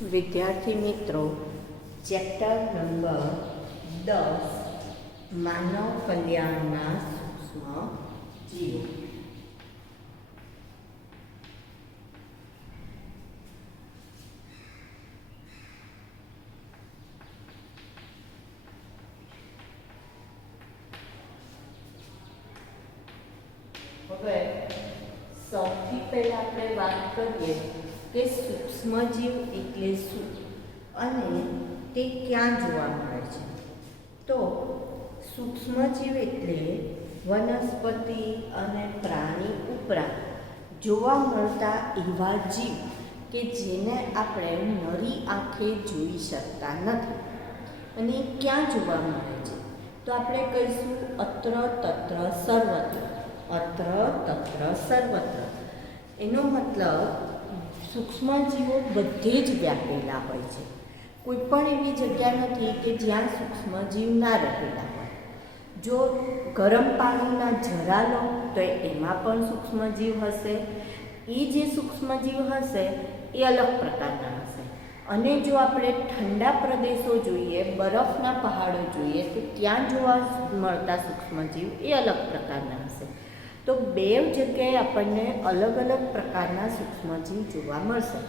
વિદ્યાર્થી મિત્રો, chapter number 10 માનવ કલ્યાણના સૂક્ષ્મ જીવો. હવે સૌથી પહેલા આપણે વાત કરીએ કે સૂક્ષ્મજીવ એટલે શું અને તે ક્યાં જોવા મળે છે. તો સૂક્ષ્મજીવ એટલે વનસ્પતિ અને પ્રાણી ઉપરાંત જોવા મળતા એવા જીવ કે જેને આપણે નરી આંખે જોઈ શકતા નથી. અને ક્યાં જોવા મળે છે? તો આપણે કહીશું અત્ર તત્ર સર્વત્ર. અત્ર તત્ર સર્વત્ર એનો મતલબ સૂક્ષ્મજીવો બધે જ વ્યાપેલા હોય છે. કોઈ પણ એવી જગ્યા નથી કે જ્યાં સૂક્ષ્મજીવ ના રહેલા હોય. જો ગરમ પાણીના ઝરા લો તો એમાં પણ સૂક્ષ્મજીવ હશે. એ જે સૂક્ષ્મજીવ હશે એ અલગ પ્રકારના હશે. અને જો આપણે ઠંડા પ્રદેશો જોઈએ, બરફના પહાડો જોઈએ, તો ત્યાં જોવા મળતા સૂક્ષ્મજીવ એ અલગ પ્રકારના હશે. તો બે જગ્યાએ આપણને અલગ અલગ પ્રકારના સૂક્ષ્મજીવ જોવા મળશે.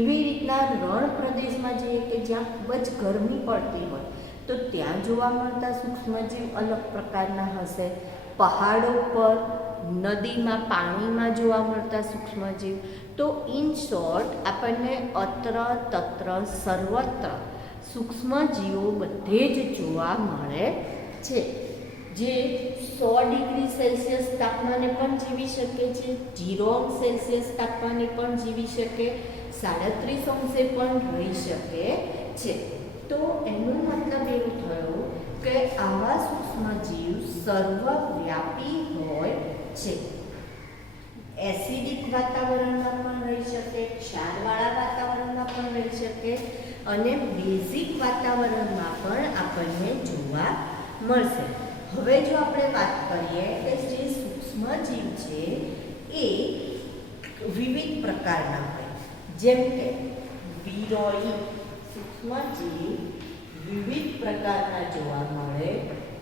એવી રીતના રણ પ્રદેશમાં જઈએ કે જ્યાં ખૂબ જ ગરમી પડતી હોય તો ત્યાં જોવા મળતા સૂક્ષ્મજીવ અલગ પ્રકારના હશે. પહાડો પર, નદીમાં, પાણીમાં જોવા મળતા સૂક્ષ્મજીવ. તો ઇન શોર્ટ આપણને અત્ર તત્ર સર્વત્ર સૂક્ષ્મજીવો બધે જ જોવા મળે છે. જે 100 ડિગ્રી સેલ્સિયસ તાપમાને પણ જીવી શકે છે, 0 સેલ્સિયસ તાપમાને પણ જીવી શકે, 37 અંશે પણ રહી શકે છે. તો એનો મતલબ એવું થયો કે આવા સૂક્ષ્મજીવ સર્વવ્યાપી હોય છે. એસિડિક વાતાવરણમાં પણ રહી શકે, ક્ષારવાળા વાતાવરણમાં પણ રહી શકે અને બેઝિક વાતાવરણમાં પણ આપણને જોવા મળશે. હવે જો આપણે વાત કરીએ કે જે સૂક્ષ્મજીવ છે એ વિવિધ પ્રકારના હોય. જેમ કે વિરોઈ સૂક્ષ્મજીવ વિવિધ પ્રકારના જોવા મળે.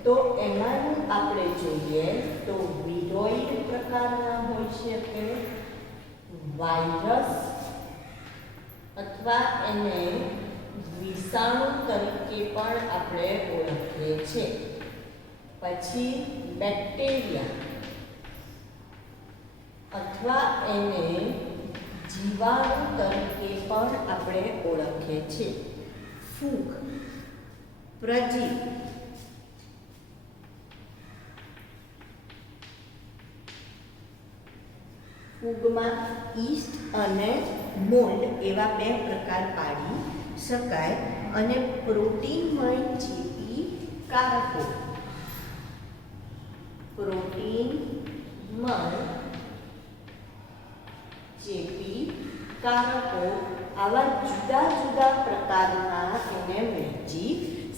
તો એમાંનું આપણે જોઈએ તો વિરોઈડ પ્રકારના હોઈ શકે, વાયરસ અથવા એને વિષાણુ તરીકે પણ આપણે ઓળખીએ છીએ. પછી બેક્ટેરિયા અથવા એને જીવાણુ તરીકે પણ આપણે ઓળખીએ છીએ. ફૂગ, પ્રજીવ, ફૂગમાં ઈસ્ટ અને મોલ્ડ એવા બે પ્રકાર પાડી શકાય. અને પ્રોટીનમય ચેપી કારકો, પ્રોટીનમય ચેપી કારકો આવા જુદા જુદા પ્રકારના એને વહેંચી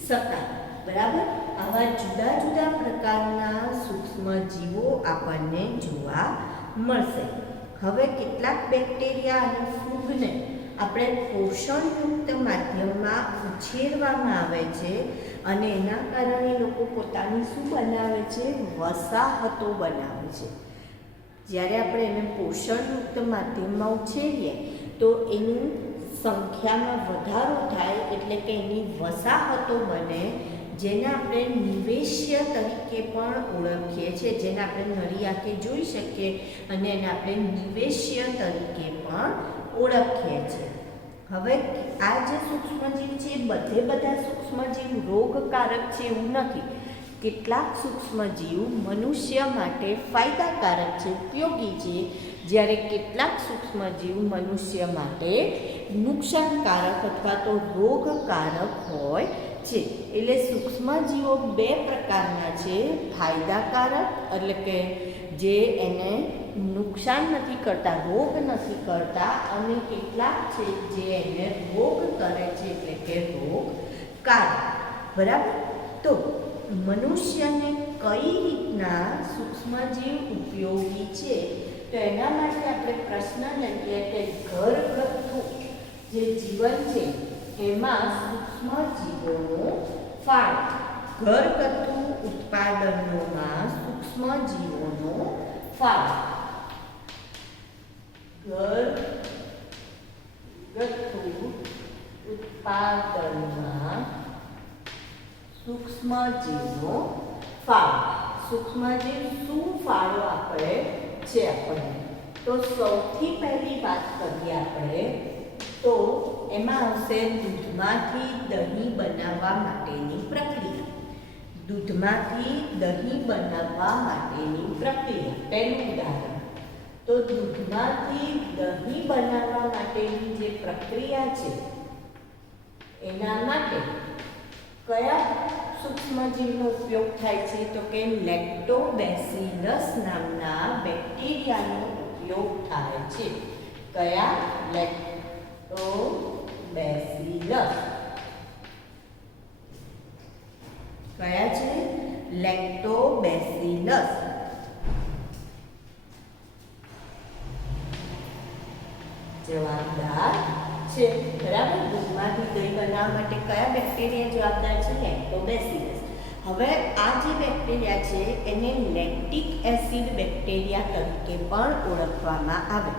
શકાય. બરાબર? આવા જુદા જુદા પ્રકારના સૂક્ષ્મજીવો આપણને જોવા મળશે. હવે કેટલાક બેક્ટેરિયા અને ફૂગને આપણે પોષણયુક્ત માધ્યમમાં ઉછેરવામાં આવે છે અને એના કારણે લોકો પોતાની શું બનાવે છે? વસાહતો બનાવે છે. જ્યારે આપણે એને પોષણયુક્ત માધ્યમમાં ઉછેરીએ તો એની સંખ્યામાં વધારો થાય, એટલે કે એની વસાહતો બને, જેને આપણે નિવેશ્ય તરીકે પણ ઓળખીએ છીએ. જેને આપણે નરી આંખે જોઈ શકીએ અને એને આપણે નિવેશ્ય તરીકે પણ ઓળખીએ છીએ. હવે આ જે સૂક્ષ્મજીવ છે બધે બધા સૂક્ષ્મજીવ રોગકારક છે એવું નથી. કેટલાક સૂક્ષ્મજીવ મનુષ્ય માટે ફાયદાકારક છે, ઉપયોગી છે, જ્યારે કેટલાક સૂક્ષ્મજીવ મનુષ્ય માટે નુકસાનકારક અથવા તો રોગકારક હોય છે. એટલે સૂક્ષ્મજીવો બે પ્રકારના છે. ફાયદાકારક એટલે કે જે એને નુકસાન નથી કરતા, રોગ નથી કરતા, અને કેટલાક છે જે એને રોગ કરે છે, એટલે કે રોગકારક. બરાબર? તો મનુષ્યને કઈ રીતના સૂક્ષ્મજીવ ઉપયોગી છે તો એના માટે આપણે પ્રશ્ન લઈએ કે ઘરગથ્થુ જે જીવન છે એમાં સૂક્ષ્મ જીવોનો ફાળો. ઘરગથ્થુ ઉત્પાદનોમાં સૂક્ષ્મ જીવોનો ફાળો. ઘરગથ્થુ ઉત્પાદનમાં સૂક્ષ્મ જીવનો ફાળો. સૂક્ષ્મ જીવ શું ફાળો આપે છે આપણને? તો સૌથી પહેલી વાત કરીએ આપણે તો એમાં આવશે દૂધમાંથી દહીં બનાવવા માટેની પ્રક્રિયા. દૂધમાંથી દહીં બનાવવા માટેની પ્રક્રિયા. પહેલું ઉદાહરણ તો દૂધમાંથી દહીં બનાવવા માટેની જે પ્રક્રિયા છે એના માટે કયા સૂક્ષ્મજીવનો ઉપયોગ થાય છે? તો કે લેક્ટોબેસિલસ નામના બેક્ટેરિયાનો ઉપયોગ થાય છે. કયા? લેક્ટોબેસિલસ. કયા છે? લેક્ટોબેસિલસ. જવાબદાર છે. બરાબર. દૂધમાંથી દહીં બનાવવા માટે કયા બેક્ટેરિયા જવાબદાર છે? લેક્ટોબેસિલસ. હવે આ જે બેક્ટેરિયા છે એને લેક્ટિક એસિડ બેક્ટેરિયા તરીકે પણ ઓળખવામાં આવે.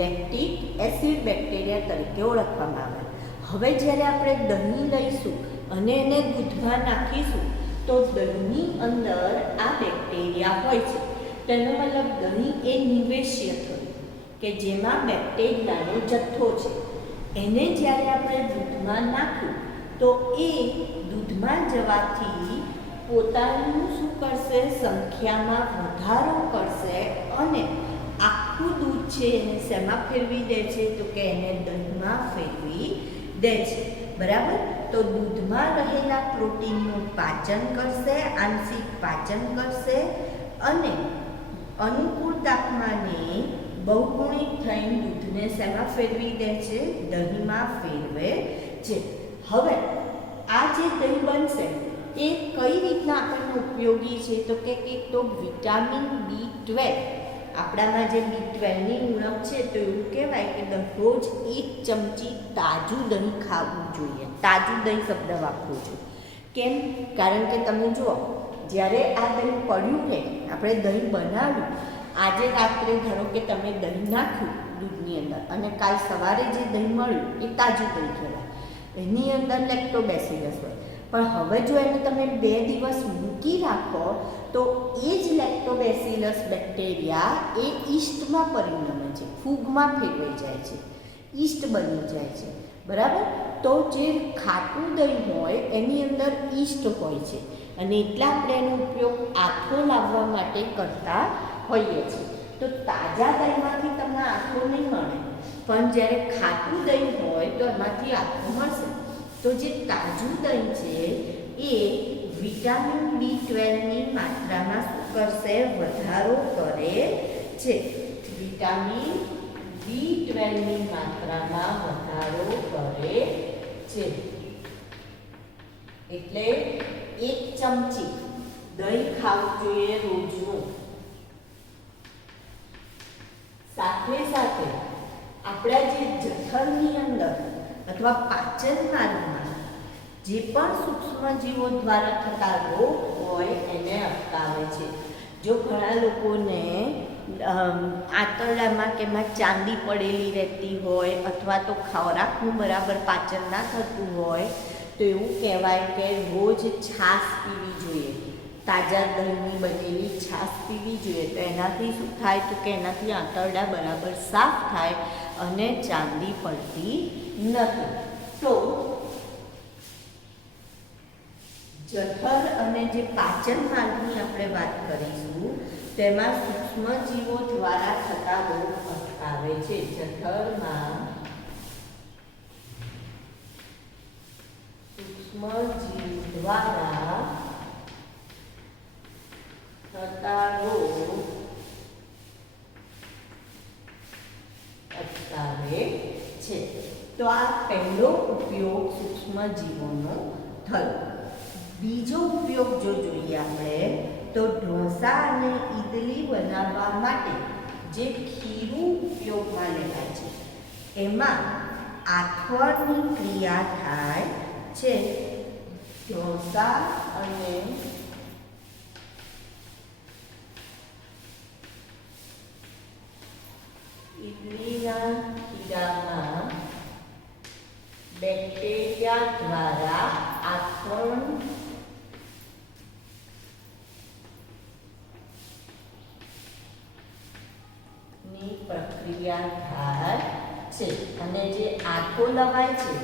લેક્ટિક એસિડ બેક્ટેરિયા તરીકે ઓળખવામાં આવે. હવે જ્યારે આપણે દહીં લઈશું અને એને દૂધમાં નાખીશું તો દહીંની અંદર આ બેક્ટેરિયા હોય છે. તેનો મતલબ દહીં એ નિવેશ્ય થયું કે જેમાં બેક્ટેરિયાનો જથ્થો છે. એને જ્યારે આપણે દૂધમાં નાખ્યું તો એ દૂધમાં જવાથી પોતાનું શું કરશે? સંખ્યામાં વધારો કરશે અને આખું દૂધ છે એને શેમાં ફેરવી દે છે? તો કે એને દહીંમાં ફેરવી દે છે. બરાબર. તો દૂધમાં રહેલા પ્રોટીનનું પાચન કરશે, આંશિક પાચન કરશે અને અનુકૂળ તાપમાને બહુગુણિત થઈને દૂધને શેમાં ફેરવી દે છે? દહીંમાં ફેરવે છે. હવે આ જે દહીં બનશે એ કઈ રીતના આપણને ઉપયોગી છે? તો કે એક તો વિટામિન B12. આપણામાં જે B12ની ઉણપ છે તો એવું કહેવાય કે દરરોજ 1 ચમચી તાજું દહીં ખાવું જોઈએ. તાજું દહીં શબ્દ વાપરું છું. કેમ? કારણ કે તમે જુઓ, જ્યારે આ દહીં પડ્યું રહે, આપણે દહીં બનાવ્યું, આજે રાત્રે ધારો કે તમે દહીં નાખ્યું દૂધની અંદર અને કાલ સવારે જે દહીં મળ્યું એ તાજું દહીં કહેવાય. એની અંદર લેક્ટોબેસિલસ હોય. પણ હવે જો એને તમે 2 દિવસ મૂકી રાખો તો એ જ લેક્ટોબેસિલસ બેક્ટેરિયા એ ઈસ્ટમાં પરિણમે છે, ફૂગમાં ફેરવાઈ જાય છે, ઈસ્ટ બની જાય છે. બરાબર. તો જે ખાટું દહીં હોય એની અંદર ઈસ્ટ હોય છે અને એટલે આપણે એનો ઉપયોગ આથો લાવવા માટે કરતા હોઈએ છીએ. તો તાજા દહીંમાંથી તમને આથો નહીં મળે, પણ જ્યારે ખાટું દહીં હોય તો એમાંથી આથો મળશે. તો જે તાજું દહીં છે એ વિટામિન B12ની માત્રામાં શું કરશે? વધારો કરે છે. વિટામિન B12ની માત્રામાં વધારો કરે છે. એટલે 1 ચમચી દહીં ખાવું જોઈએ રોજનું. સાથે સાથે આપણા જે જઠરની અંદર અથવા પાચન માર્ગમાં જે પણ સૂક્ષ્મજીવો દ્વારા થતા રોગ હોય એને અટકાવે છે. જો ઘણા લોકોને આંતરડામાં કે એમાં ચાંદી પડેલી રહેતી હોય અથવા તો ખોરાકનું બરાબર પાચન ના થતું હોય તો એવું કહેવાય કે રોજ છાશ પીવી જોઈએ. તાજા દહીંની બનેલી છાશ પીવી જોઈએ. તો એનાથી શું થાય? તો કે એનાથી આંતરડા બરાબર સાફ થાય અને ચાંદી પડતી નથી. તો જઠર અને જે પાચન માર્ગની આપણે વાત કરીશું તેમાં સૂક્ષ્મજીવો દ્વારા થતા રોગ અટકાવે છે. જઠરમાં સૂક્ષ્મજીવ દ્વારા થતા રોગ અટકાવે છે. તો આ પહેલો ઉપયોગ સૂક્ષ્મજીવોનો થયો. બીજો ઉપયોગ જો જોઈએ આપણે તો ઢોસા અને ઈડલી બનાવવા માટે જે ખીરું ઉપયોગમાં લેવાય છે એમાં આથવણની ક્રિયા થાય છે. ઢોસા અને ઇડલીના ખીરામાં બેક્ટેરિયા દ્વારા આથવણની પ્રક્રિયા થાય છે. અને જે આથો લવાય છે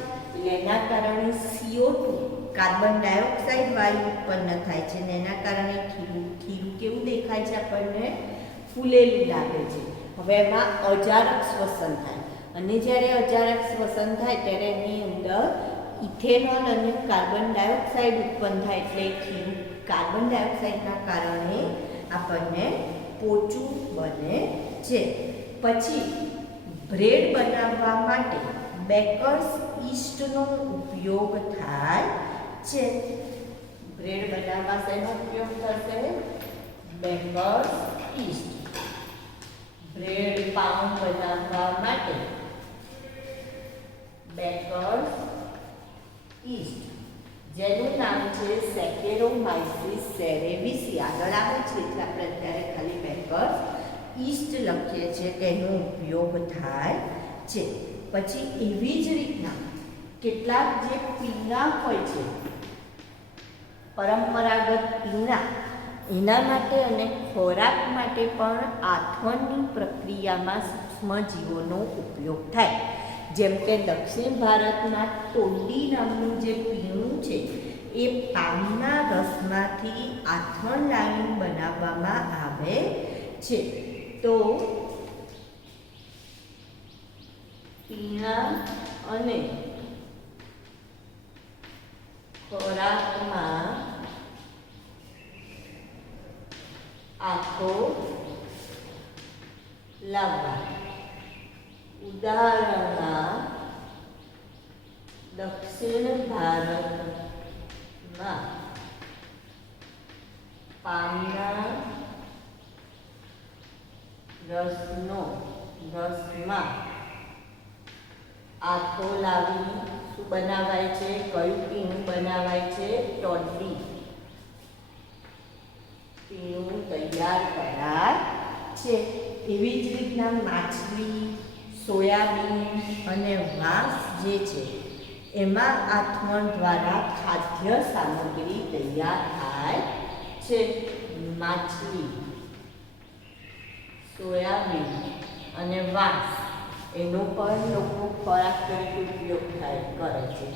એના કારણે CO2 કાર્બન ડાયોક્સાઇડ વાયુ ઉત્પન્ન થાય છે અને એના કારણે ખીરું કેવું દેખાય છે, આપણને ફૂલેલું લાગે છે. હવે એમાં અજારક શ્વસન થાય અને જ્યારે અજારક શ્વસન થાય ત્યારે એની અંદર ઇથેનોલ અને કાર્બન ડાયોક્સાઇડ ઉત્પન્ન થાય એટલે ખીરું કાર્બન ડાયોક્સાઇડના કારણે આપણને પોચું બને છે. પછી બ્રેડ બનાવવા માટે બેકર્સ ઈસ્ટનો ઉપયોગ થાય છે. બ્રેડ બનાવવા શેનો ઉપયોગ થશે? Bakers East. બ્રેડ પાઉં બનાવવા માટે બેકર્સ ઈસ્ટ, જેનું નામ છે સેકેરોમાઇસીસ સેરેવિસી. આગળ આવે છે એટલે આપણે અત્યારે ખાલી બેકર્સ ઈસ્ટ લખીએ છીએ, તેનો ઉપયોગ થાય છે. પછી એવી જ રીતના કેટલાક જે પીણા હોય છે, પરંપરાગત પીણા, એના માટે અને ખોરાક માટે પણ આથવણની પ્રક્રિયામાં સૂક્ષ્મજીવોનો ઉપયોગ થાય. જેમ કે દક્ષિણ ભારતમાં ટોડી નામનું જે પીણું છે એ પામના રસમાંથી આથવણ લાવીને બનાવવામાં આવે છે. તો પીણા અને ખોરાકમાં આથો લાવવા. ઉદાહરણમાં દક્ષિણ ભારતમાં પામના રસમાં આથો લાવી શું બનાવાય છે? કયું પીણું બનાવાય છે? ટોડી પીણું તૈયાર કરાય છે. એવી જ રીતના માછલી, સોયાબીન અને વાંસ જે છે એમાં આથવણ દ્વારા ખાદ્ય સામગ્રી તૈયાર થાય છે. માછલી, સોયાબીન અને વાંસ એનો પણ લોકો ખોરાક તરીકે ઉપયોગ કરે છે.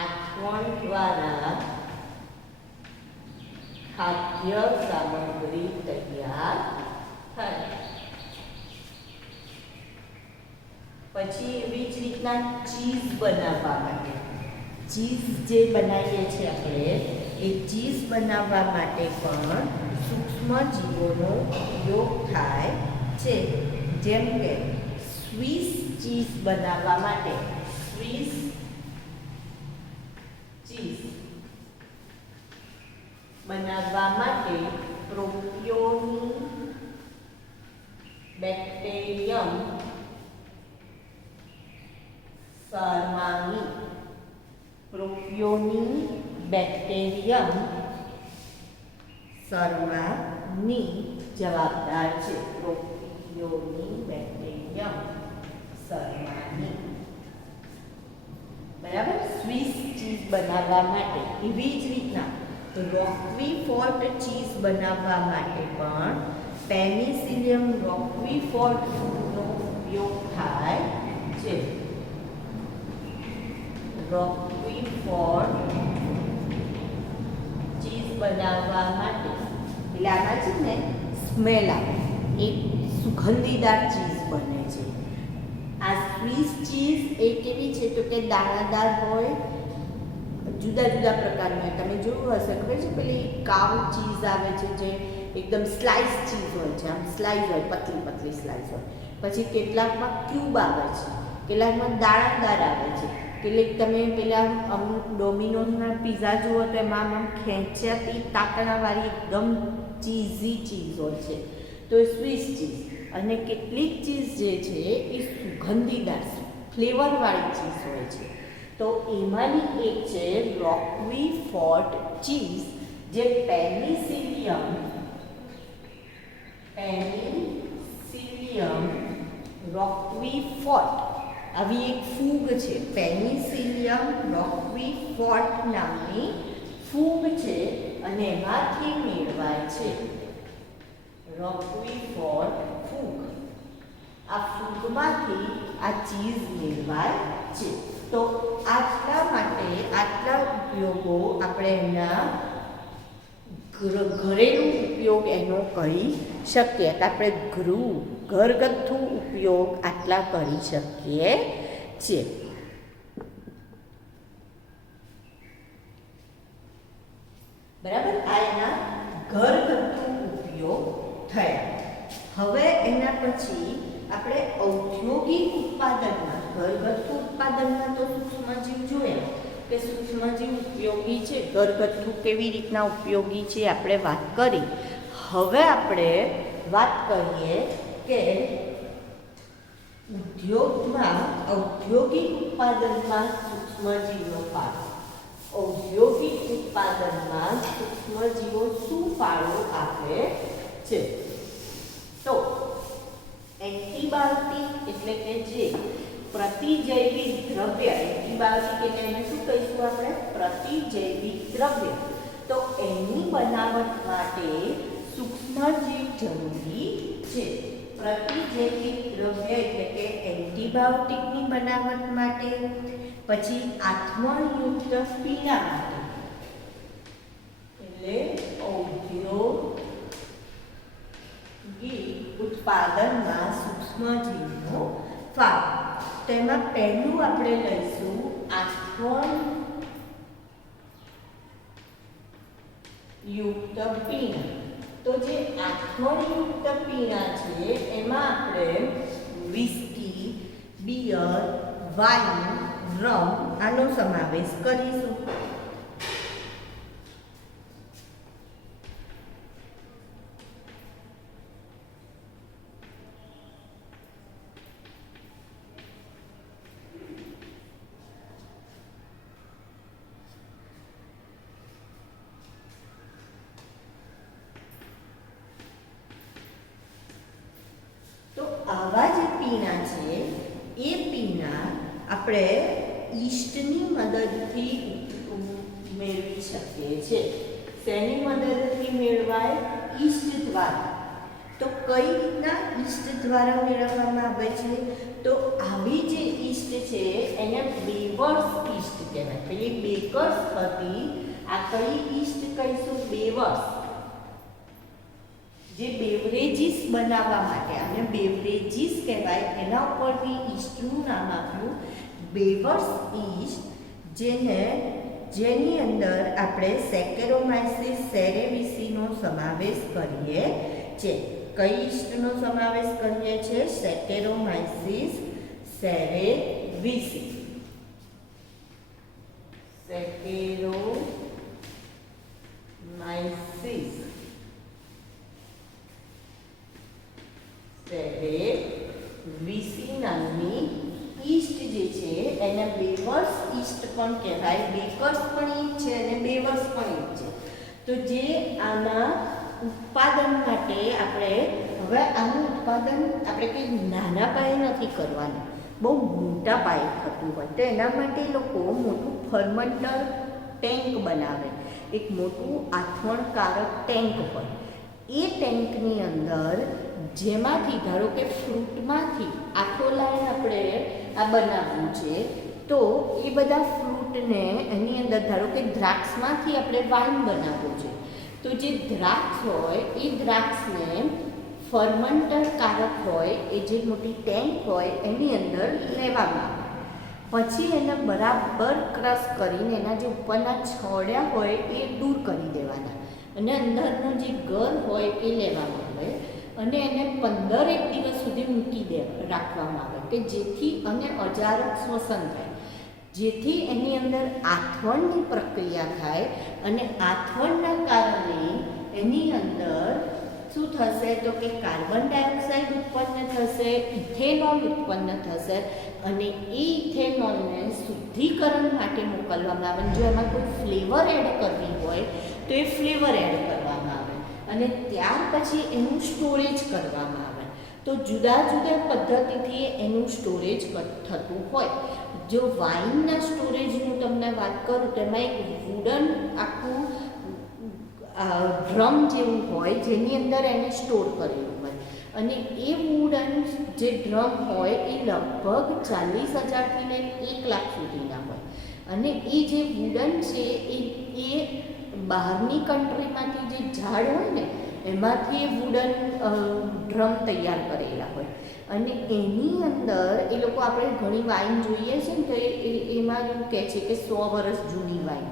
આથવણ દ્વારા ખાદ્ય સામગ્રી તૈયાર થાય. પછી એવી જ રીતના ચીઝ બનાવવા માટે, ચીઝ જે બનાવીએ છીએ આપણે એ ચીઝ બનાવવા માટે પણ સૂક્ષ્મ જીવોનો ઉપયોગ થાય છે. જેમ કે સ્વિસ ચીઝ બનાવવા માટે, સ્વિસ ચીઝ બનાવવા માટે પ્રોપિયોની બેક્ટેરિયમ સરમાની, પ્રોપિયોની બેક્ટેરિયમ સરમાની જવાબદાર છે. પ્રોપિયોની બેક્ટેરિયમ સરમાની, બરાબર. સ્વિસ ચીઝ બનાવવા માટે. એવી જ રીતના રોક્વીફોર્ટ ચીઝ બનાવવા માટે પણ પેનિસિલિયમ રોક્વીફોર્ટનો ઉપયોગ થાય છે. રોક્વીફોર્ટ ચીઝ બનાવવા માટે એટલે આમાં છે ને સ્મેલ આવે, એક સુગંધીદાર ચીઝ બને છે. આ સ્વિસ ચીઝ એ કેવી છે તો કે દાણાદાર હોય, જુદા જુદા પ્રકારની હોય. તમે જોયું હશે, ખબર છે પેલી કાવ ચીઝ આવે છે જે એકદમ સ્લાઇસ ચીઝ હોય છે, આમ સ્લાઇસ હોય, પતલી પતલી સ્લાઇસ હોય. પછી કેટલાકમાં ક્યુબ આવે છે, કેટલાકમાં દાણાદાર આવે છે. એટલે તમે પેલા અમુક ડોમિનોઝના પીઝા જુઓ તો એમાં આમ ખેંચાતી તાતણાવાળી એકદમ ચીઝી ચીઝ હોય છે, તો સ્વિસ ચીઝ. અને કેટલીક ચીઝ જે છે એ સુગંધીદાર ફ્લેવરવાળી ચીઝ હોય છે. તો એમાંની એક છે રોક્વીફોર્ટ ચીઝ, જે પેનિસિલિયમ રોક્વીફોર્ટ આવી એક ફૂગ છે. પેનિસિલિયમ રોક્વીફોર્ટ નામની ફૂગ છે અને એમાંથી મેળવાય છે. રોક્વીફોર્ટ ફૂગ, આ ફૂગમાંથી આ ચીઝ મેળવાય છે. તો આટલા માટે આટલા ઉપયોગો આપણે એના ઘરેલું ઉપયોગ એનો કહી શકીએ. કે આપણે ઘરગથ્થુ ઉપયોગ આટલા કરી શકીએ છીએ. બરાબર, આ એના ઘરગથ્થુ ઉપયોગ થયા. હવે એના પછી આપણે ઔદ્યોગિક ઉત્પાદનમાં, ઘરગથ્થુ ઉત્પાદનમાં તો સૂક્ષ્મજીવ જોયા કે સૂક્ષ્મજીવ ઉપયોગી છે, ઘરગથ્થુ કેવી રીતના ઉપયોગી છે આપણે વાત કરી. હવે આપણે વાત કરીએ કે ઔદ્યોગિક ઉત્પાદનમાં સૂક્ષ્મજીવનો ફાળો. ઔદ્યોગિક ઉત્પાદનમાં સૂક્ષ્મજીવો શું ફાળો આપે છે? તો એન્ટીબાયોટિક એટલે કે જે પ્રતિજૈવિક દ્રવ્ય, એન્ટીબાયોટિક એટલે એને શું કહીશું આપણે? પ્રતિજૈવિક દ્રવ્ય. તો એની બનાવટ માટે સૂક્ષ્મજીવ જરૂરી છે. પ્રતિજૈવિક દ્રવ્ય એટલે કે એન્ટીબાયોટિકની બનાવટ માટે, પછી આથમણયુક્ત પીણા માટે, એટલે ઔદ્યોગિક ઉત્પાદનમાં સૂક્ષ્મજીવનો ફાળો. તેમાં પહેલું આપણે લઈશું આથમણયુક્ત પીણા. તો જે આથમણયુક્ત પીણા છે એમાં આપણે વિસ્કી, બિયર, વાઇન, રમ આનો સમાવેશ કરીશું. આવા જે પીણા છે એ પીણા આપણે ઈસ્ટની મદદથી મેળવી શકીએ છીએ. શેની મદદથી મેળવાય? ઈસ્ટ દ્વારા. તો કઈ રીતના ઈસ્ટ દ્વારા મેળવવામાં આવે છે? તો આવી જે ઈસ્ટ છે એને બેવર્સ ઈસ્ટ કહેવાય. પેલી બેકર્સ હતી, આ કઈ ઈસ્ટ કહીશું? બેવર્સ. જે બેવરેજીસ બનાવવા માટે, આને બેવરેજીસ કહેવાય, એના ઉપરથી ઈસ્ટનું નામ આપ્યું બેવર્સ ઈસ્ટ, જેની અંદર આપણે સેકેરોમાઇસીસ સેરેવિસીનો સમાવેશ કરીએ છીએ. કઈ ઈસ્ટનો સમાવેશ કરીએ છીએ? સેકેરોમાઇસીસ સેરેવિસી. સેકેરોમાઇસીસ સેરેવિસી નામની ઈસ્ટ જે છે એને બેવર્સ ઈસ્ટ પણ કહેવાય. બેકર્સ પણ ઈસ્ટ છે અને બેવર્સ પણ ઈસ્ટ છે. તો જે આના ઉત્પાદન માટે આપણે, હવે આનું ઉત્પાદન આપણે કંઈ નાના પાયે નથી કરવાનું, બહુ મોટા પાયે થતું હોય. તો એના માટે લોકો મોટું ફર્મન્ટર ટેન્ક બનાવે. એક મોટું આથમણકારક ટેન્ક હોય. એ ટેન્કની અંદર જેમાંથી, ધારો કે ફ્રૂટમાંથી આખો લાઈન આપણે આ બનાવવું છે, તો એ બધા ફ્રૂટને એની અંદર, ધારો કે દ્રાક્ષમાંથી આપણે વાઇન બનાવવું છે, તો જે દ્રાક્ષ હોય એ દ્રાક્ષને ફર્મન્ટર કારક હોય એ જે મોટી ટેન્ક હોય એની અંદર લેવામાં આવે. પછી એને બરાબર ક્રશ કરીને એના જે ઉપરના છોડ્યા હોય એ દૂર કરી દેવાના અને અંદરનો જે ગર હોય એ લેવામાં આવે અને એને 15 દિવસ સુધી રાખવામાં આવે કે જેથી અને અજારક શ્વસન થાય, જેથી એની અંદર આથવણની પ્રક્રિયા થાય અને આથવણના કારણે એની અંદર શું થશે તો કે કાર્બન ડાયોક્સાઇડ ઉત્પન્ન થશે, ઇથેનોલ ઉત્પન્ન થશે અને એ ઇથેનોલને શુદ્ધિકરણ માટે મોકલવામાં આવે. જો એમાં કોઈ ફ્લેવર એડ કરવી હોય તો એ ફ્લેવર એડ કરવામાં આવે અને ત્યાર પછી એનું સ્ટોરેજ કરવામાં આવે. તો જુદા જુદા પદ્ધતિથી એનું સ્ટોરેજ થતું હોય. જો વાઇનના સ્ટોરેજનું તમને વાત કરું તો એમાં એક વુડન આખું ડ્રમ જેવું હોય જેની અંદર એને સ્ટોર કરેલું હોય અને એ વુડન જે ડ્રમ હોય એ લગભગ 40,000થી લઈને 1 લાખ સુધીના હોય અને એ જે વુડન છે એ બહારની કન્ટ્રીમાંથી જે ઝાડ હોય ને એમાંથી એ વુડન ડ્રમ તૈયાર કરેલા હોય અને એની અંદર એ લોકો આપણે ઘણી વાઇન જોઈએ છે ને તો એમાં એવું કહે છે કે 100 વર્ષ જૂની વાઇન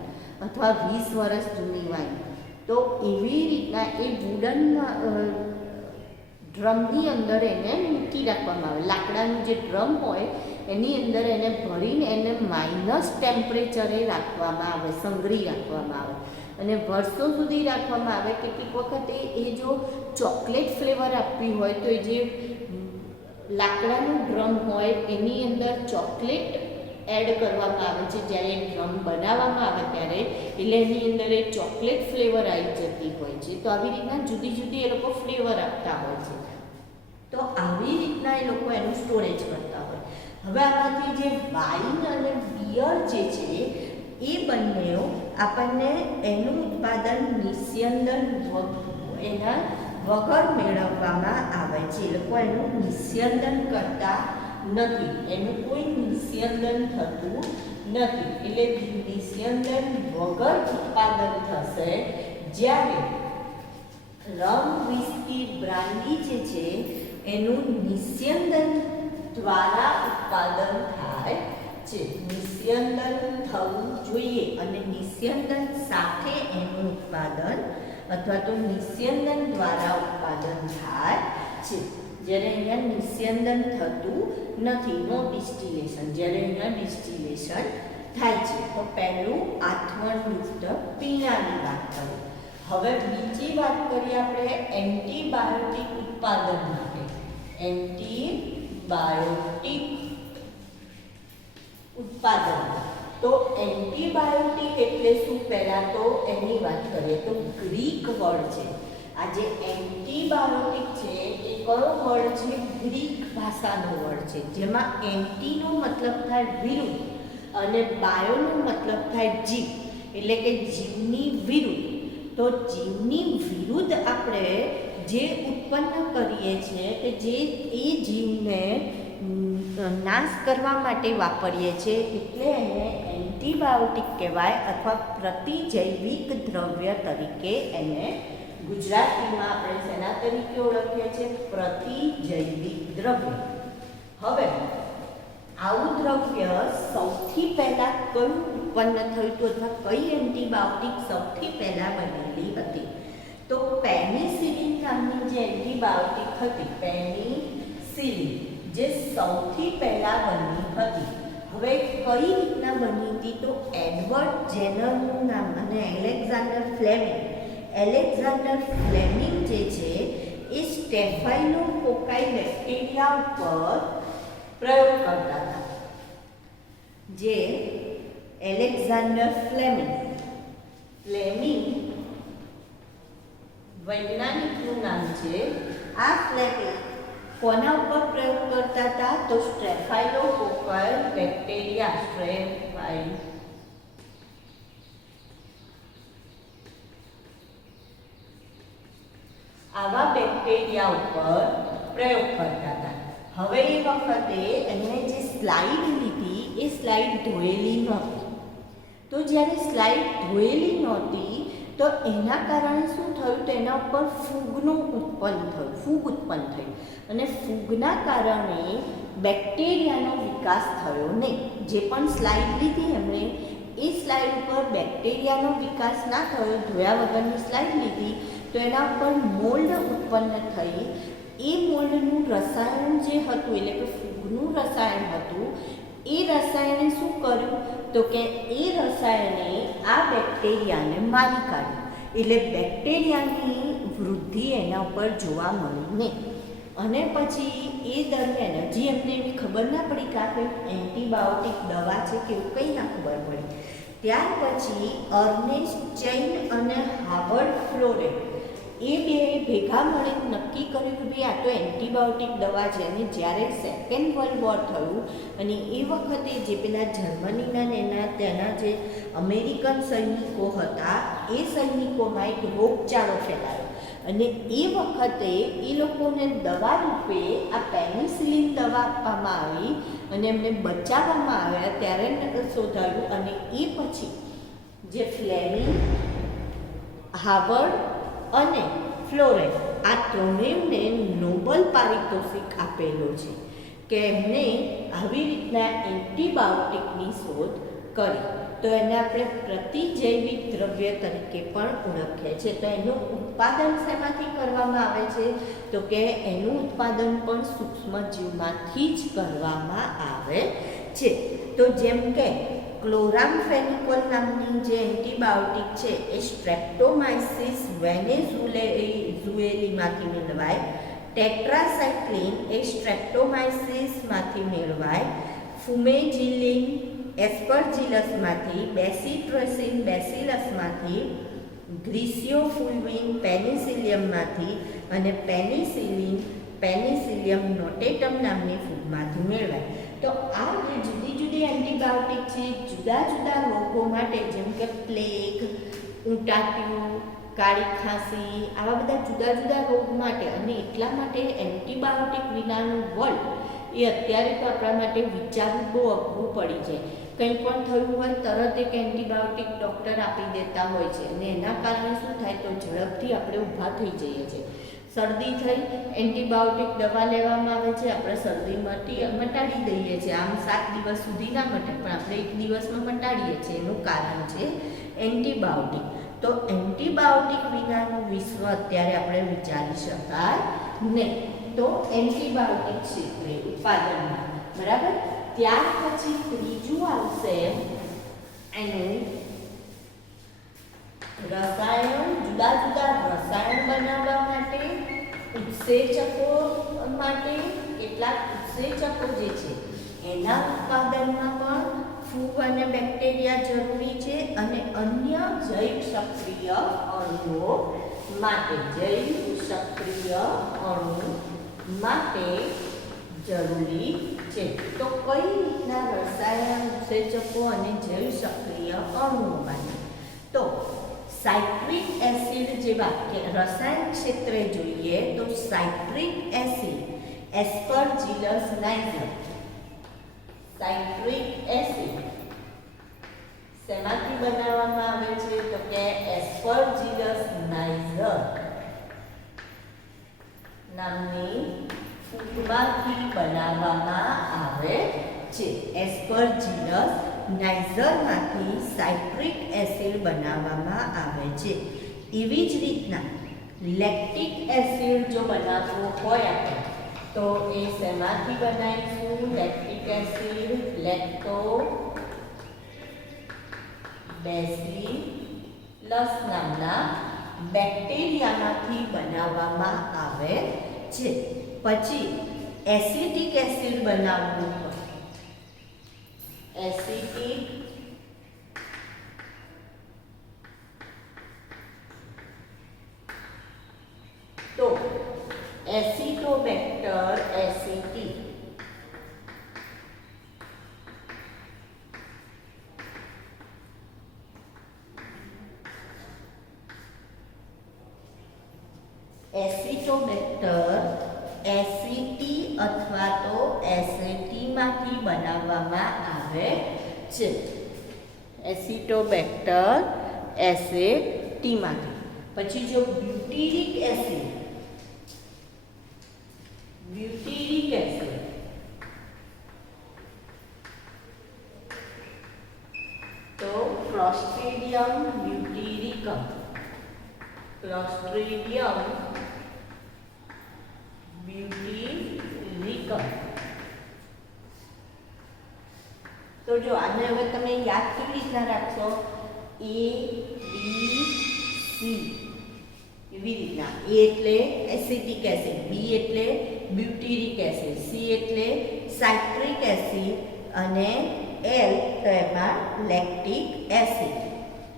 અથવા 20 વર્ષ જૂની વાઇન. તો એવી રીતના એ વુડન ડ્રમની અંદર એને મૂકી રાખવામાં આવે. લાકડાનું જે ડ્રમ હોય એની અંદર એને ભરીને એને માઇનસ ટેમ્પરેચરે રાખવામાં આવે, સંગ્રહી રાખવામાં આવે અને વર્ષો સુધી રાખવામાં આવે. કેટલીક વખતે એ જો ચોકલેટ ફ્લેવર આપવી હોય તો એ જે લાકડાનું ડ્રમ હોય એની અંદર ચોકલેટ એડ કરવામાં આવે છે. જ્યારે ડ્રમ બનાવવામાં આવે ત્યારે એટલે એની અંદર એ ચોકલેટ ફ્લેવર આવી જતી હોય છે. તો આવી રીતના જુદી જુદી એ લોકો ફ્લેવર આપતા હોય છે. તો આવી રીતના એ લોકો એનું સ્ટોરેજ કરતા હોય. હવે આમાંથી જે વાઇન અને બિયર જે છે એ બંને આપણને એનું ઉત્પાદન નિસ્યંદન એના વગર મેળવવામાં આવે છે. એ લોકો એનું નિસ્યંદન કરતા નથી, એનું કોઈ નિસ્યંદન થતું નથી. એટલે નિસ્યંદન વગર ઉત્પાદન થશે. જ્યારે રમ, વિસ્કી, બ્રાન્ડી જે છે એનું નિસ્યંદન દ્વારા ઉત્પાદન થાય છે. નિસ્યંદન થવું જોઈએ અને નિસ્યંદન સાથે એનું ઉત્પાદન અથવા તો નિસ્યંદન દ્વારા ઉત્પાદન થાય છે. જ્યારે અહીંયા નિસ્યંદન થતું નથી, નો ડિસ્ટિલેશન. જ્યારે અહીંયા ડિસ્ટિલેશન થાય છે. તો પહેલું આથવણયુક્ત પીણાની વાત કરીએ. હવે બીજી વાત કરીએ આપણે એન્ટીબાયોટિક ઉત્પાદન માટે. એન્ટીબાયોટિક ઉત્પાદન. તો એન્ટીબાયોટિક એટલે શું? પહેલાં તો એની વાત કરીએ તો ગ્રીક વર્ડ છે. આ જે એન્ટીબાયોટિક છે એ કયો વર્ડ છે? ગ્રીક ભાષાનો વર્ડ છે. જેમાં એન્ટીનો મતલબ થાય વિરુદ્ધ અને બાયોનો મતલબ થાય જીવ, એટલે કે જીવની વિરુદ્ધ. તો જીવની વિરુદ્ધ આપણે જે ઉત્પન્ન કરીએ છીએ કે જે એ જીવને નાશ કરવા માટે વાપરીએ છીએ એટલે એને એન્ટીબાયોટિક કહેવાય અથવા પ્રતિજૈવિક દ્રવ્ય તરીકે એને ગુજરાતીમાં આપણે શેના તરીકે ઓળખીએ છીએ? પ્રતિજૈવિક દ્રવ્ય. હવે આવું દ્રવ્ય સૌથી પહેલાં કયું ઉત્પન્ન થયું હતું અથવા કઈ એન્ટીબાયોટિક સૌથી પહેલાં બનેલી હતી? તો પેનિસિલિન નામની જે એન્ટીબાયોટિક હતી, પેનિસિલિન, જે સૌથી પહેલાં બની હતી. હવે કઈ રીતના બની હતી? તો એડવર્ડ જેનરનું નામ અને એલેક્ઝાન્ડર ફ્લેમિંગ જે છે એ સ્ટેફાઇલોકોકાઈ બેક્ટેરિયા ઉપર પ્રયોગ કરતા હતા. જે એલેક્ઝાન્ડર ફ્લેમિંગ વૈજ્ઞાનિકનું નામ છે. આ ફ્લેમિંગ કોના ઉપર પ્રયોગ કરતા હતા? તો સ્ટેફાઇલોકોકાઈ બેક્ટેરિયા, આવા બેક્ટેરિયા ઉપર પ્રયોગ કરતા હતા. હવે એ વખતે એમણે જે સ્લાઇડ લીધી એ સ્લાઇડ ધોયેલી નહોતી. તો જ્યારે સ્લાઇડ ધોયેલી નહોતી તો એના કારણે શું થયું? તો એના ઉપર ફૂગ ઉત્પન્ન થયું અને ફૂગના કારણે બેક્ટેરિયાનો વિકાસ થયો નહીં. જે પણ સ્લાઇડ લીધી એમણે એ સ્લાઇડ ઉપર બેક્ટેરિયાનો વિકાસ ના થયો. ધોયા વગરની સ્લાઇડ લીધી તો એના ઉપર મોલ્ડ ઉત્પન્ન થઈ. એ મોલ્ડનું રસાયણ જે હતું એટલે કે ફૂગનું રસાયણ હતું એ રસાયણે શું કર્યું? તો કે એ રસાયણે આ બેક્ટેરિયાને મારી કાઢ્યું. એટલે બેક્ટેરિયાની વૃદ્ધિ એના ઉપર જોવા મળી નહીં. અને પછી એ દરમિયાન હજી એમને એવી ખબર ના પડી કે આ કંઈક એન્ટીબાયોટિક દવા છે કે એવું કંઈ ના ખબર પડી. ત્યાર પછી અર્નેસ્ટ ચેઇન અને હાર્વર્ડ ફ્લોરે એ બે ભેગા મળીને નક્કી કર્યું કે ભાઈ આ તો એન્ટીબાયોટિક દવા છે. અને જ્યારે સેકન્ડ વર્લ્ડ વોર થયું અને એ વખતે જે પેલા જર્મનીના તેના જે અમેરિકન સૈનિકો હતા એ સૈનિકોમાં એક રોગચાળો ફેલાયો અને એ વખતે એ લોકોને દવા રૂપે આ પેનિસિલિન દવા આપવામાં આવી અને એમને બચાવવામાં આવ્યા ત્યારે શોધાયું. અને એ પછી જે ફ્લેમિંગ, હાર્વર્ડ અને ફ્લોરે આ ત્રણેયને નોબલ પારિતોષિક આપેલો છે કે એમને આવી રીતના એન્ટીબાયોટિકની શોધ કરી. તો એને આપણે પ્રતિજૈવિક દ્રવ્ય તરીકે પણ ઓળખીએ છીએ. તો એનું ઉત્પાદન શેમાંથી કરવામાં આવે છે? તો કે એનું ઉત્પાદન પણ સૂક્ષ્મજીવમાંથી જ કરવામાં આવે છે. તો જેમ કે ક્લોરામફેનિકોલ નામની જે એન્ટીબાયોટિક છે એ સ્ટ્રેપ્ટોમાઇસિસ વેનેઝુએલીમાંથી મેળવાય. ટેટ્રાસાઇક્લિન એ સ્ટ્રેપ્ટોમાઇસિસમાંથી મેળવાય. ફુમેજિલિન એસ્પરજીલસમાંથી, બેસિટ્રસિન બેસિલસમાંથી, ગ્રીસિયોફુલ્વિન પેનિસિલિયમમાંથી અને પેનિસિલિન પેનિસિલિયમ નોટેટમ નામની ફૂગમાંથી મેળવાય. તો આ જે જુદી જુદી એન્ટીબાયોટિક છે જુદા જુદા રોગો માટે, જેમ કે પ્લેગ, ઊંટાટિયું, કાળી ખાંસી, આવા બધા જુદા જુદા રોગ માટે. અને એટલા માટે એન્ટીબાયોટિક વિનાનું વર્લ્ડ એ અત્યારે તો આપણા માટે વિચારવું બહુ અઘરું પડી જાય. કંઈ પણ થયું હોય તરત એક એન્ટીબાયોટિક ડૉક્ટર આપી દેતા હોય છે અને એના કારણે શું થાય તો ઝડપથી આપણે ઊભા થઈ જઈએ છીએ. શરદી થઈ, એન્ટીબાયોટિક દવા લેવામાં આવે છે, આપણે શરદી મટાડી દઈએ છીએ. આમ 7 દિવસ સુધી ના મટે પણ આપણે 1 દિવસમાં મટાડીએ છીએ. એનું કારણ છે એન્ટીબાયોટિક. તો એન્ટીબાયોટિક વિનાનું વિશ્વ અત્યારે આપણે વિચારી શકાય નહીં. તો એન્ટીબાયોટિક ક્ષેત્રે ઉત્પાદનમાં, બરાબર. ત્યાર પછી ત્રીજું આવશે એનું રસાયણ. જુદા જુદા રસાયણ બનાવવા માટે, ઉત્સેચકો માટે કેટલાક ઉત્સેચકો જે છે એના ઉત્પાદનમાં પણ ફૂગ અને બેક્ટેરિયા જરૂરી છે. અને અન્ય જૈવ સક્રિય અણુઓ માટે, જૈવ સક્રિય અણુ માટે જરૂરી છે. તો કઈ રીતના રસાયણ, ઉત્સેચકો અને જૈવ સક્રિય અણુઓ માટે? તો સાઇટ્રિક એસિડ જેવા કે રસાયણ ક્ષેત્રે જોઈએ તો citric acid એસ્પરજીલસ Niger. Citric acid શેમાંથી બનાવવામાં આવે છે? તો કે એસ્પરજીલસ નાઇઝર નામની ફૂગમાંથી બનાવવામાં આવે છે. એસ્પરજીલસ નાઇઝરમાંથી સાઇટ્રિક એસિડ બનાવવામાં આવે છે. એવી જ રીતના લેક્ટિક એસિડ જો બનાવવો હોય આપણે તો એ શેમાંથી બનાવીશું? લેક્ટિક એસિડ લેક્ટોબેસિલસ નામના બેક્ટેરિયામાંથી બનાવવામાં આવે છે. પછી એસિટિક એસિડ બનાવવું હોય, એસિટિક તો એસિટોબેક્ટર એસિટી. એસિટોબેક્ટર એસિટી અથવા તો એસેટીમાંથી બનાવવામાં આવે છે. એસિટોબેક્ટર એસેટીમાંથી. પછી જો બ્યુટીરિક એસિડ, તો ક્લોસ્ટ્રીડિયમ બ્યુટીરિકમ. ક્લોસ્ટ્રીડિયમ બ્યુટીરિકમ. તો જો આને હવે તમે યાદ કેવી રીતના રાખશો? A B C એવી એવી રીતના એ એટલે એસિટિક એસિડ, બી એટલે બ્યુટેરિક એસિડ, સી એટલે સાઇટ્રિક એસિડ અને એલ તો એમાં લેક્ટિક એસિડ.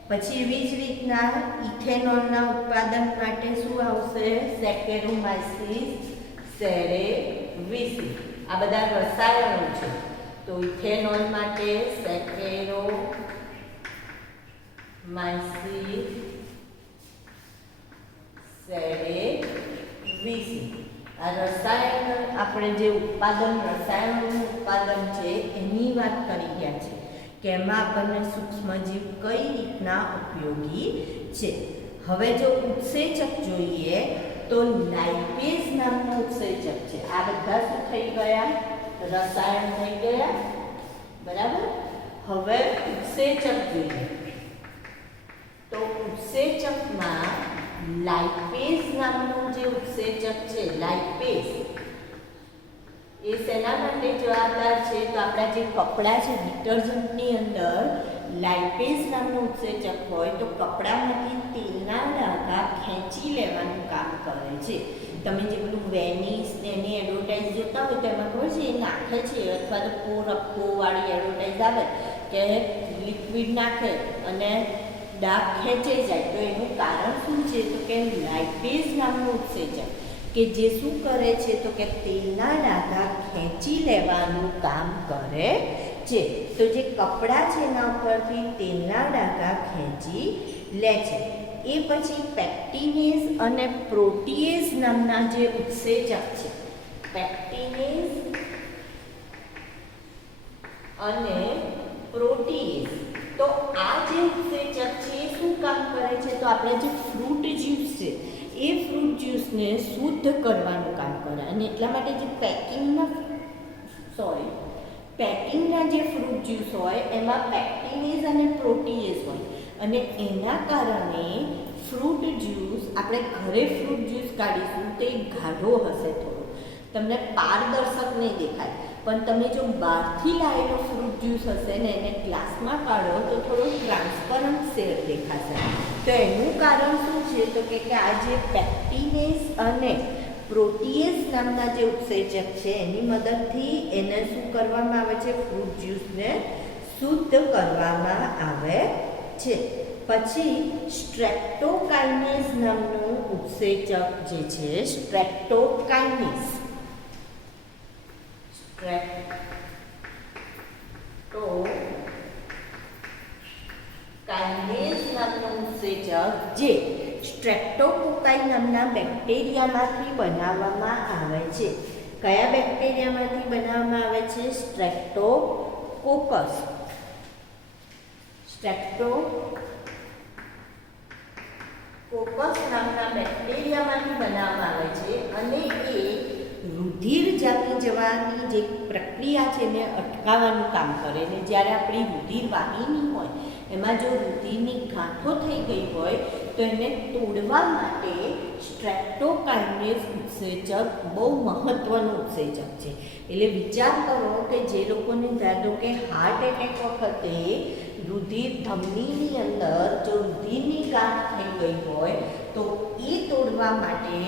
પછી એવી જ રીતના ઇથેનોલના ઉત્પાદન માટે શું આવશે? સેકેરોમાઇસીસ સેરેવિસિસ. આ બધા રસાયણો છે. તો ઇથેનોલ માટે સેકેરોમાઇસીસ સેરેવિસિસ. આ રસાયણ આપણે જે રસાયણોનું ઉત્પાદન છે એની વાત કરી ગયા છે કે એમાં આપણને સૂક્ષ્મજીવ કઈ રીતના ઉપયોગી છે. હવે જો ઉત્સેચક જોઈએ તો લાઇપેઝ નામનો ઉત્સેચક છે. આ બધા શું થઈ ગયા? રસાયણ થઈ ગયા, બરાબર. હવે ઉત્સેચક જોઈએ તો ઉત્સેચકમાં લાઇપેઝ નામનું જે ઉત્સેચક છે, લાઇપેઝ એ શેના માટે જવાબદાર છે? તો આપણા જે કપડાં છે ડિટર્જન્ટની અંદર લાઇપેઝ નામનું ઉત્સેચક હોય તો કપડામાંથી તેલના ડાઘા ખેંચી લેવાનું કામ કરે છે. તમે જે પેલું વેનિસ ને એની એડવર્ટાઇઝ જોતા હોય તો એમાં ખબર છે એ નાખે છે, અથવા તો પોરપ્પોવાળી એડવર્ટાઇઝ આવે કે લિક્વિડ નાખે અને ડાઘ ખેંચે જાય. તો એનું કારણ શું છે? તો કે લાઇપેઝ નામનું ઉત્સેચક કે જે શું કરે છે? તો કે તેલના ડાઘા ખેંચી લેવાનું કામ કરે છે. તો જે કપડાં છે એના ઉપરથી તેલના ડાઘા ખેંચી લે છે. એ પછી પેક્ટિનેઝ અને પ્રોટીએઝ નામના જે ઉત્સેચક છે, પેક્ટિનેઝ અને પ્રોટીએઝ. તો આ જે ઉત્સેચક છે એ શું કામ કરે છે? તો આપણે જે ફ્રૂટ જ્યુસ છે એ ફ્રૂટ જ્યુસને શુદ્ધ કરવાનું કામ કરે. અને એટલા માટે જે પેકિંગના જે ફ્રૂટ જ્યુસ હોય એમાં પેક્ટિનેઝ અને પ્રોટીએઝ હોય અને એના કારણે ફ્રૂટ જ્યુસ, આપણે ઘરે ફ્રૂટ જ્યુસ કાઢીશું તો એ ગાઢો હશે થોડો, તમને પારદર્શક નહીં દેખાય. પણ તમે જો બહારથી લાવેલો ફ્રૂટ જ્યુસ હશે ને એને ગ્લાસમાં કાઢો તો થોડો ટ્રાન્સપરન્ટ શેડ દેખાશે. તો એનું કારણ શું છે? તો કે આ જે પેક્ટિનેઝ અને પ્રોટીએઝ નામના જે ઉત્સેચક છે એની મદદથી એને શું કરવામાં આવે છે? ફ્રૂટ જ્યુસને શુદ્ધ કરવામાં આવે છે. પછી સ્ટ્રેપ્ટોકાઇનેઝ નામનું ઉત્સેચક જે છે, સ્ટ્રેપ્ટોકાઇનેઝ નામનું ઉત્સેચક જે સ્ટ્રેપ્ટોકોકાઈ નામના બેક્ટેરિયામાંથી બનાવવામાં આવે છે. કયા બેક્ટેરિયામાંથી બનાવવામાં આવે છે? સ્ટ્રેપ્ટોકોકસ. સ્ટ્રેપ્ટોકોકસ નામના બેક્ટેરિયામાંથી બનાવવામાં આવે છે અને એ રુધિર જામી જવાની જે પ્રક્રિયા છે એને અટકાવવાનું કામ કરે. ને જ્યારે આપણી રુધિર વાહિની હોય એમાં જો રુધિરની ગાંઠો થઈ ગઈ હોય તો એને તોડવા માટે સ્ટ્રેપ્ટોકાઇનેઝ ઉત્સેચક બહુ મહત્વનું ઉત્સેચક છે. એટલે વિચાર કરો કે જે લોકોને ધારો કે હાર્ટ એટેક વખતે રુધિર ધમનીની અંદર જો રુધિરની ગાંઠ થઈ ગઈ હોય તો એ તોડવા માટે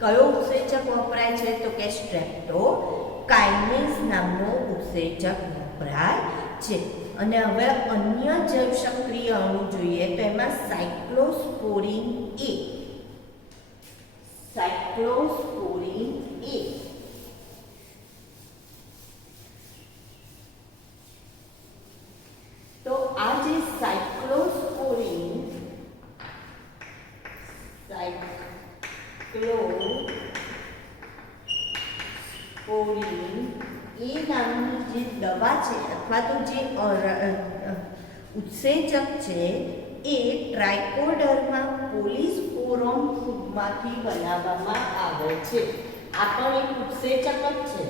કયો ઉત્સેચક વપરાય છે? તો કે સ્ટ્રેપ્ટોકાઇનેઝ નામનો ઉત્સેચક વપરાય છે. અને હવે અન્ય જૈવ સક્રિય અણુ જોઈએ તો એમાં સાયક્લોસ્પોરિન એ. તો આ જે સાયક્લોસ્પોરિન એ નામની જે દવા છે અથવા તો જે ઉત્સેચક છે એ ટ્રાઇકોડર્મા પોલિસ્પોરમ ફૂગમાંથી બનાવવામાં આવે છે. આ પણ એક ઉત્સેચક જ છે.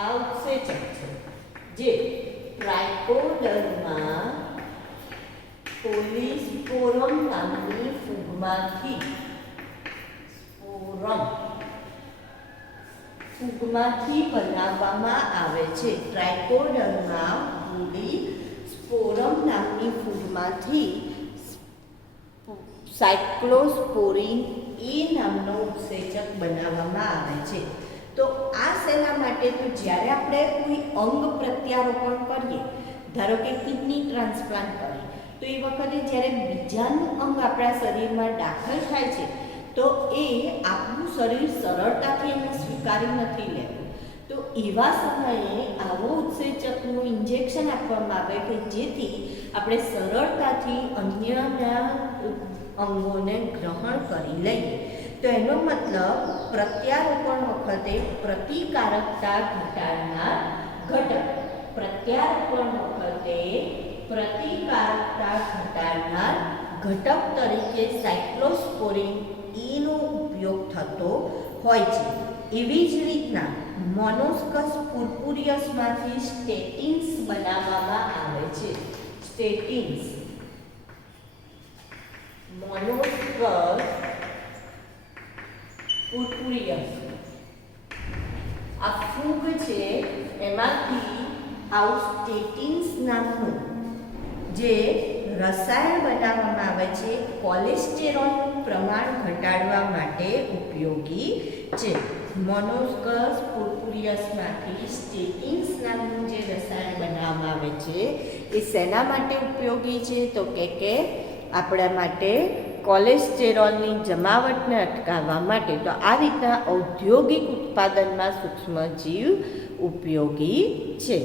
આ ઉત્સેચક છે જે ટ્રાઇકોડર્મા પોલિસ્પોરમ નામની ફૂગમાંથી બનાવવામાં આવે છે. ટ્રાઇકોડર્મા પોલિસ્પોરમ નામની ફૂગમાંથી સાયક્લોસ્પોરિન એ નામનો ઉત્સેચક બનાવવામાં આવે છે. તો આ શેના માટે? તો જ્યારે આપણે કોઈ અંગ પ્રત્યારોપણ કરીએ, ધારો કે કિડની ટ્રાન્સપ્લાન્ટ કરીએ, તો એ વખતે જ્યારે બીજાનું અંગ આપણા શરીરમાં દાખલ થાય છે તો એ આપણું શરીર સરળતાથી એને સ્વીકારી નથી લેતું. તો એવા સમયે આવો ઉત્સેચકનું ઇન્જેક્શન આપવામાં આવે કે જેથી આપણે સરળતાથી અન્યના અંગોને ગ્રહણ કરી લઈએ. તો એનો મતલબ પ્રત્યારોપણ વખતે પ્રતિકારકતા ઘટાડનાર ઘટક, પ્રત્યારોપણ વખતે પ્રતિકારકતા ઘટાડનાર ઘટક તરીકે સાયક્લોસ્પોરિન એનો ઉપયોગ થતો હોય છે. એવી જ રીતના મોનોસ્કસ પુર્પુરિયસમાંથી સ્ટેટિન્સ બનાવવામાં આવે છે. સ્ટેટિન્સ, મોનોસ્કસ પુર્પુરિયસ આ ફૂગ છે, એમાંથી આવું સ્ટેટિન્સ નામનું જે રસાયણ બનાવવામાં આવે છે, કોલેસ્ટેરોલનું પ્રમાણ ઘટાડવા માટે ઉપયોગી છે. મોનોસ્કસ પુર્પુરિયસમાંથી સ્ટેટિન્સ નામનું જે રસાયણ બનાવવામાં આવે છે એ શેના માટે ઉપયોગી છે? તો કે આપણા માટે કોલેસ્ટેરોલની જમાવટને અટકાવવા માટે. તો આ રીતના ઔદ્યોગિક ઉત્પાદનમાં સૂક્ષ્મજીવ ઉપયોગી છે.